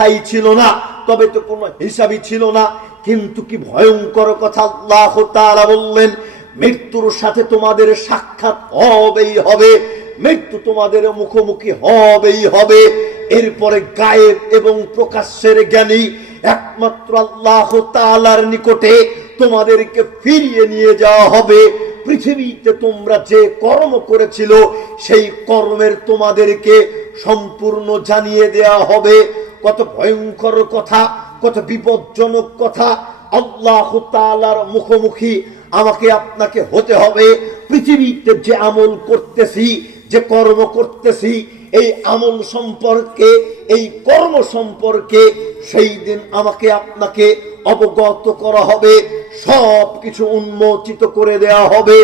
কথাই ছিল না, তবে তো কোনো হিসাবই ছিল না। কিন্তু কি ভয়ঙ্কর কথা আল্লাহ তাআলা বললেন, মৃত্যুর সাথে তোমাদের সাক্ষাৎ হবেই হবে, মৃত্যু তোমাদের মুখোমুখি হবেই হবে। এরপরে গায়েব এবং প্রকাশ্যের জ্ঞানী একমাত্র আল্লাহ তাআলার নিকটে তোমাদেরকে ফিরিয়ে নিয়ে যাওয়া হবে। পৃথিবীতে তোমরা যে কর্ম করেছিল সেই কর্মের তোমাদেরকে সম্পূর্ণ জানিয়ে দেয়া হবে। কত ভয়ঙ্কর কথা, কত বিপজ্জনক কথা। আল্লাহ তাআলার মুখোমুখি আমাকে আপনাকে হতে হবে। পৃথিবীতে যে আমল করতেছি, যে কর্ম করতেছি, এই আমল সম্পর্কে, এই কর্ম সম্পর্কে সেই দিন আমাকে আপনাকে অবগত করা হবে, সব কিছু উন্মোচিত করে দেয়া হবে।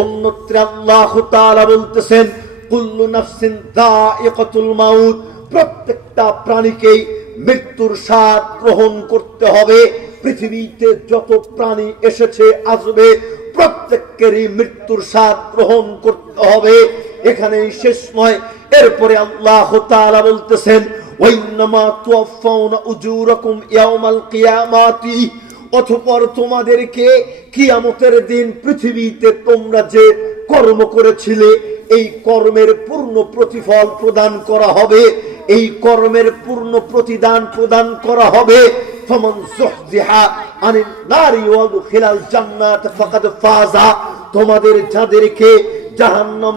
অন্যত্র আল্লাহ তাআলা বলতেছেন, কুল্লু নাফসিন যায়িকাতুল মাউত, প্রত্যেকটা প্রাণীকেই মৃত্যুর স্বাদ গ্রহণ করতে হবে। পৃথিবীতে যত প্রাণী এসেছে আসবে, প্রত্যেককেরই মৃত্যুর স্বাদ গ্রহণ করতে হবে। এখানেই শেষ নয়, এরপরে আল্লাহ তাআলা বলতেছেন, ওয়াইন্নামা তুওয়াফাউনা উজুরাকুম ইয়াউমাল কিয়ামাতি, অতঃপর তোমাদেরকে কিয়ামতের দিন পৃথিবীতে তোমরা যে কর্ম করেছিলে এই কর্মের পূর্ণ প্রতিফল প্রদান করা হবে, এই কর্মের পূর্ণ প্রতিদান প্রদান করা হবে। ফামান যুহজিহা আনিন নারি ওয়া দুখিলাল জান্নাত ফাকাদ ফাযা, তোমাদের যাদেরকে জাহান্নাম